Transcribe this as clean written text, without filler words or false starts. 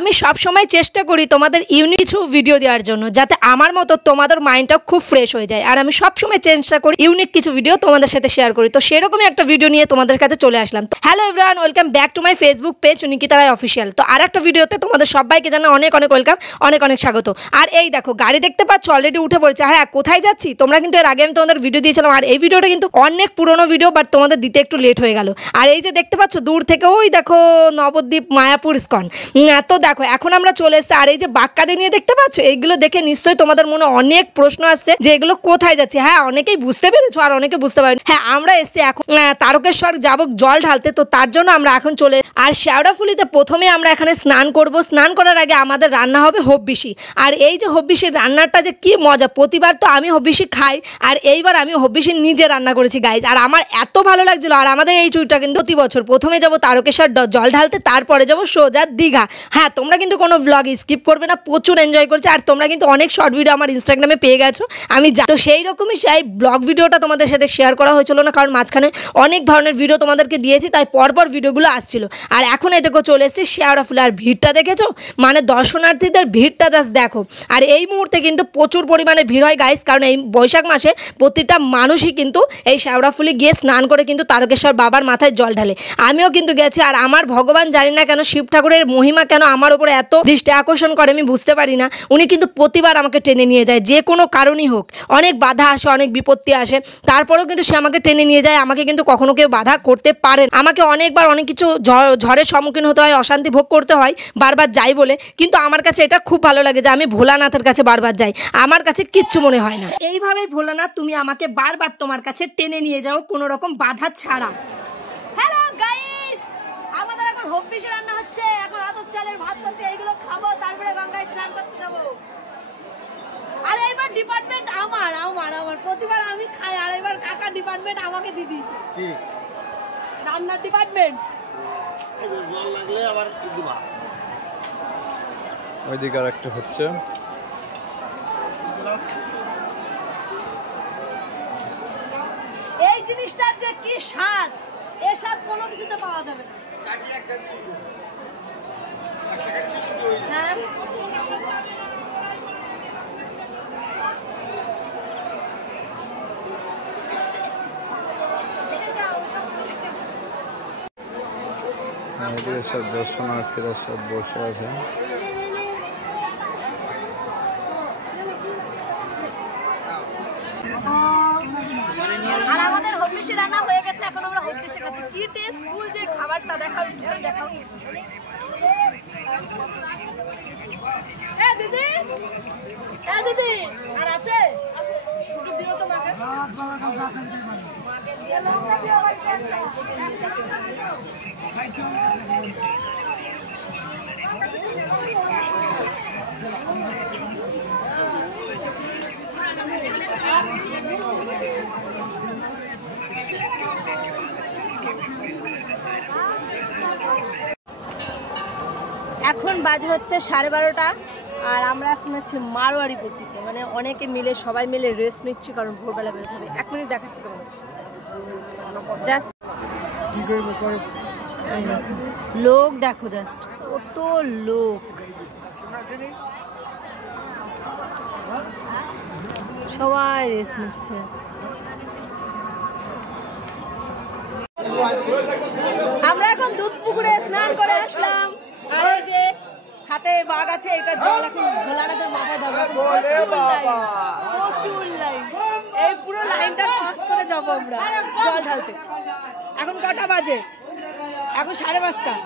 আমি সব সময় চেষ্টা করি তোমাদের ইউনিক কিছু ভিডিও দেওয়ার জন্য, যাতে আমার মতো তোমাদের মাইন্ডটা খুব ফ্রেশ হয়ে যায়। আর আমি সব সময় চেষ্টা করি ইউনিক কিছু ভিডিও তোমাদের সাথে শেয়ার করি। তো সেরকমই একটা ভিডিও নিয়ে তোমাদের কাছে চলে আসলাম। Hello everyone, welcome back to my Facebook page Nikita Roy official. তো আর একটা ভিডিওতে তোমাদের সবাইকে জানাই অনেক অনেক ওয়েলকাম, অনেক অনেক স্বাগত। আর এই দেখো গাড়ি দেখতে পাচ্ছ, অলরেডি উঠে পড়েছে। হ্যাঁ, কোথায় যাচ্ছি তোমরা কিন্তু এর আগে আমি তোমাদের ভিডিও দিয়েছিলাম, আর এই ভিডিওটা কিন্তু অনেক পুরনো ভিডিও, বাট তোমাদের দিতে একটু লেট হয়ে গেল। আর এই যে দেখতে পাচ্ছ দূর থেকে ওই দেখো নবদ্বীপ মায়াপুর ইস্কন। তো দেখো এখন আমরা চলে এসেছি। আর এই যে বাক্কাদি নিয়ে দেখতে পাচ্ছ, এইগুলো দেখে নিশ্চয়ই তোমাদের মনে অনেক প্রশ্ন আসছে যে এগুলো কোথায় যাচ্ছে। হ্যাঁ, অনেকেই বুঝতে পেরেছো আর অনেকে বুঝতে পারেনি। হ্যাঁ, আমরা এসেছি এখন তারকেশ্বর যাবো জল ঢালতে। তো তার জন্য আমরা এখন চলে, আর শেওড়াফুলিতে প্রথমে আমরা এখানে স্নান করব। স্নান করার আগে আমাদের রান্না হবে হব্বিসি। আর এই যে হব্বিসির রান্নাটা যে কি মজা, প্রতিবার তো আমি হব্বিসি খাই, আর এইবার আমি হব্বিসি নিজে রান্না করেছি গাইজ। আর আমার এত ভালো লাগছিল। আর আমাদের এই ট্যুরটা কিন্তু প্রতি বছর প্রথমে যাব তারকেশ্বর জল ঢালতে, তারপরে যাব সোজা দীঘা। হ্যাঁ, তোমরা কিন্তু কোনো ব্লগ স্কিপ করবে না, প্রচুর এনজয় করছে। আর তোমরা কিন্তু অনেক শর্ট ভিডিও আমার ইনস্টাগ্রামে পেয়ে গেছো, আমি তো সেই রকমই সেই ব্লগ ভিডিওটা তোমাদের সাথে শেয়ার করা হয়েছিল না, কারণ মাঝখানে অনেক ধরনের ভিডিও তোমাদেরকে দিয়েছি, তাই পরপর ভিডিওগুলো আসছিল। আর এখন এই দেখো চলে এসেছি শেওড়াফুলি। আর ভিড়টা দেখেছো, মানে দর্শনার্থীদের ভিড়টা জাস্ট দেখো। আর এই মুহূর্তে কিন্তু প্রচুর পরিমাণে ভিড় হয় গাইস, কারণ এই বৈশাখ মাসে প্রতিটা মানুষই কিন্তু এই শেওড়াফুলি গিয়ে স্নান করে কিন্তু তারকেশ্বর বাবার মাথায় জল ঢালে। আমিও কিন্তু গেছি। আর আমার ভগবান জানি না কেন, শিব ঠাকুরের মহিমা কেন আমার উপরে এত দৃষ্টি আকর্ষণ করে আমি বুঝতে পারি না। উনি কিন্তু প্রতিবার আমাকে টেনে নিয়ে যায়, যে কোনো কারণই হোক। অনেক বাধা আসে, অনেক বিপত্তি আসে, তারপরেও কিন্তু সে আমাকে টেনে নিয়ে যায়। আমাকে কিন্তু কখনো কেউ বাধা করতে পারে না। আমাকে অনেকবার অনেক কিছু ঝড়ের সম্মুখীন হতে হয়, অশান্তি ভোগ করতে হয় বারবার যাই বলে, কিন্তু আমার কাছে এটা খুব ভালো লাগে যে আমি ভোলানাথের কাছে বারবার যাই, আমার কাছে কিচ্ছু মনে হয় না। এইভাবেই ভোলানাথ তুমি আমাকে বারবার তোমার কাছে টেনে নিয়ে যাও কোনো রকম বাধা ছাড়া। হ্যালো গাইস, আমাদের এখন হব্বিসি রান্না হচ্ছে। এখন আতপ চালের ভাত হচ্ছে, এইগুলো খাবো, তারপরে গঙ্গায় স্নান করতে যাবো। আর এইবার ডিপার্টমেন্ট আমার আমার আমার প্রতিবার আমি খাই, আর এবার কাকা ডিপার্টমেন্ট আমাকে দিয়ে দিয়েছে, রান্নার ডিপার্টমেন্ট। ওইদিকে আর একটা হচ্ছে। এই জিনিসটার যে কি স্বাদ, এর স্বাদ কোনো কিছুতে পাওয়া যাবে না। হ্যাঁ, সব দর্শনার্থীরা সব বসে আছে। আর আমাদের হব্বিসি রান্না হয়ে গেছে, এখন আমরা হব্বিসি খাচ্ছি। কি টেস্টফুল যে খাবারটা, দেখাও দেখাও। হ্যাঁ দিদি, হ্যাঁ দিদি, আর আছে একটু দিও তো মাকে। এখন বাজে হচ্ছে 12:30, আর আমরা এখন হচ্ছে মারোয়ারি পট্টিতে, মানে অনেকে মিলে সবাই মিলে রেস্ট নিচ্ছি, কারণ ভোরবেলা বেরোতে হবে। 1 মিনিট দেখাচ্ছি তোমাদের। জাস্ট লোক দেখো, জাস্ট কত লোক, সবাই রেস্ট নিচ্ছে। আমরা এখন দুধ পুকুরে স্নান করে আসলাম। আর এই যে হাতে বাঘ আছে, এটা জল এখন ভোলানাথের মাথায় দেবো। প্রচুর লাইন, এই পুরো লাইনটা ক্রস করে যাবো আমরা জল ঢালতে। এখন কটা বাজে? এখন 5:30।